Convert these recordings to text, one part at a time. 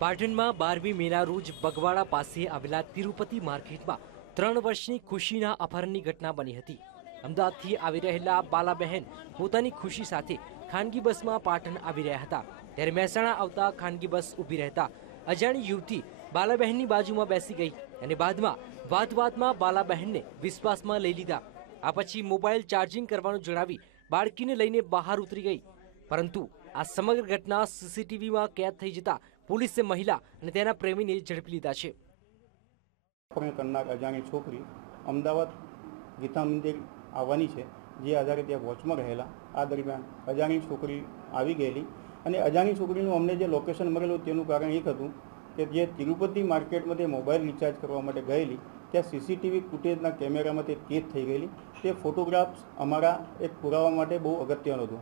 પાટણમાં બારમી મેના રોજ બગવાડા પાસે આવેલા તિરુપતિ માર્કેટમાં ત્રણ વર્ષની ખુશીના અપહરણની ઘટના બની હતી. અમદાવાદથી આવી રહેલા બાલાબહેન પોતાની ખુશી સાથે ખાનગી બસમાં પાટણ આવી રહ્યા હતા. ત્યારે મહેસાણા આવતા ખાનગી બસ ઊભી રહેતા અજાણી યુવતી બાલાબહેનની બાજુમાં બેસી ગઈ અને બાદમાં વાત વાતમાં બાલાબહેનને વિશ્વાસમાં લઈ લીધા. આ પછી મોબાઈલ ચાર્જિંગ કરવાનું જણાવી બાળકીને લઈને બહાર ઉતરી ગઈ. પરંતુ આ સમગ્ર ઘટના સીસીટીવીમાં કેદ થઈ જતા પોલીસે મહિલા અને તેના પ્રેમીને ઝડપી લીધા છે. કરનાર અજાણી છોકરી અમદાવાદ ગીતા મંદિર આવવાની છે, જે આધારે ત્યાં વોચમાં રહેલા. આ દરમિયાન અજાણી છોકરી આવી ગયેલી અને અજાણી છોકરીનું અમને જે લોકેશન મળેલું તેનું કારણ એક હતું કે જે તિરુપતિ માર્કેટમાં તે મોબાઈલ રિચાર્જ કરવા માટે ગયેલી, ત્યાં સીસીટીવી ફૂટેજના કેમેરામાં તે કેદ થઈ ગયેલી. તે ફોટોગ્રાફ્સ અમારા એક પુરાવા માટે બહુ અગત્યનો હતો.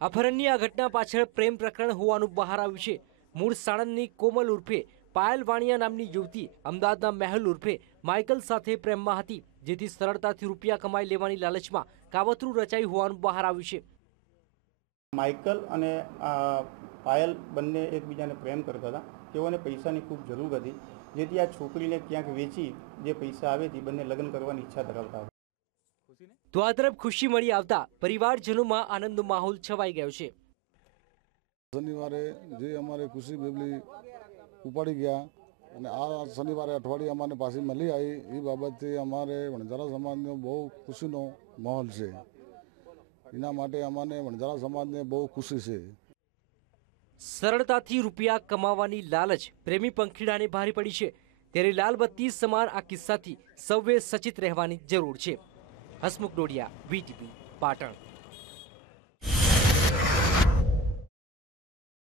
અપહરણની આ ઘટના પાછળ પ્રેમ પ્રકરણ હોવાનું બહાર આવ્યું છે. મૂળ સાણંદની કોમલ ઉર્ફે પાયલ વાણિયા નામની યુવતી અમદાવાદના મહેલ ઉર્ફે માઇકલ સાથે પ્રેમમાં હતી, જેથી સરળતાથી રૂપિયા કમાઈ લેવાની લાલચમાં કાવતરું રચાયું હોવાનું બહાર આવ્યું છે. માઇકલ અને પાયલ બંને એકબીજાને પ્રેમ કરતા હતા. તેઓને પૈસાની ખૂબ જરૂર હતી, જેથી આ છોકરીને ક્યાંક વેચી જે પૈસા આવે તે બંને લગ્ન કરવાની ઈચ્છા ધરાવતા હતા. તો આ તરફ ખુશી મળી આવતા પરિવારજનોમાં આનંદનો માહોલ છવાઈ ગયો છે. શનિવારે જે અમારે ખુશી બેબલી ઉપાડી ગયા અને આ શનિવારે અઠવાડિયે અમારે પાછી મળી આવી એ બાબતથી અમારે વણઝારા સમાજનો બહુ ખુશીનો માહોલ છે. એના માટે અમારે વણઝારા સમાજને બહુ ખુશી છે. સરળતાથી રૂપિયા કમાવાની લાલચ પ્રેમી પંખીડાને ભારે પડી છે. ત્યારે લાલબત્તી સમાન આ કિસ્સાથી સૌએ સચેત રહેવાની જરૂર છે. હસમુખ ડોડિયા વીટીપી પાટણ.